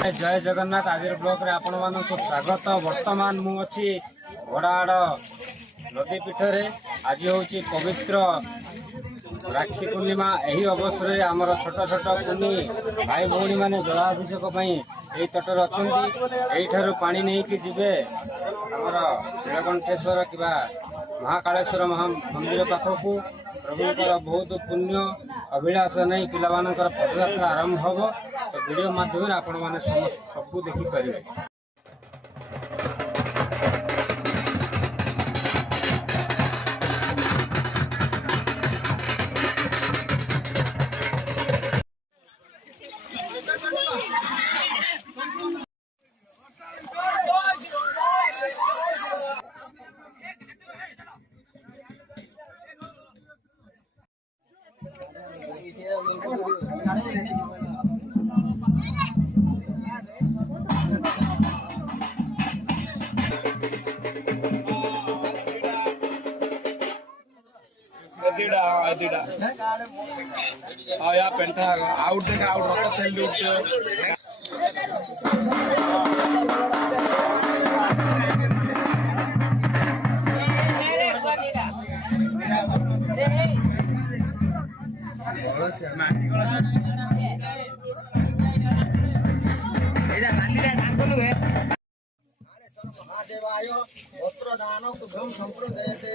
जय जगन्नाथ। आज ब्लॉक रे आपण मानक स्वागत। वर्तमान मु अच्छी घोड़ाहाड़ नदी पीठरे। आज हूँ पवित्र राखी पूर्णिमा। यही अवसर में आमर छोट छोट कुनी भाई भौणी मैंने जलाभिषेक यही तटर अच्छा यही पा नहीं कि जीवे आमर नीलकंठेश्वर कि महाकालेश्वर मंदिर पाखक प्रभुंर बहुत पुण्य अभिलाष नहीं पिलामानकर पदयात्रा आरंभ हम। तो वीडियो माध्यम आपण मैंने सबू देखिपर। पेंटा आउट देख आउट रक्त सैल्यूट महादेवाय वस्त्र दान शुभम संप्रदयते।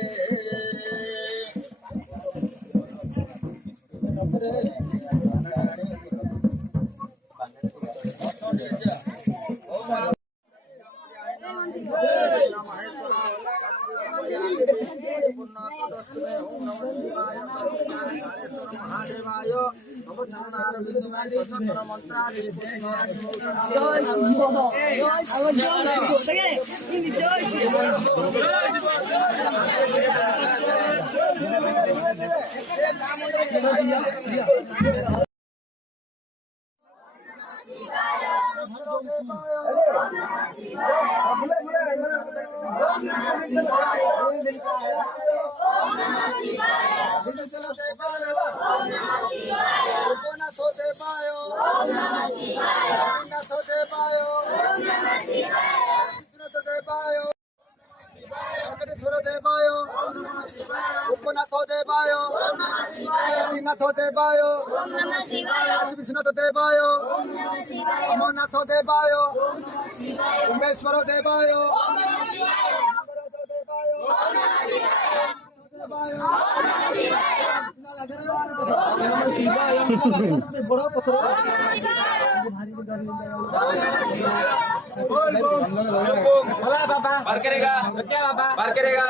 महादेवाय उपनाथ देवाय नाथ देवाय विश्वनाथ देवाय अमरनाथ देवाय उमेश्वर देवाय बड़ा पत्थर बाबा पार करेगा क्या बाबा पार करेगा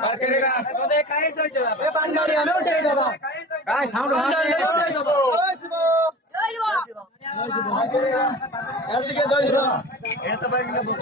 पार करेगा तो देख काय सोचते बाबा ए बांगाड़ी आनो उठे बाबा काय साउंड जय शिव जय शिव जय शिव पार करेगा यार के जय शिव ए तो भाई के बोल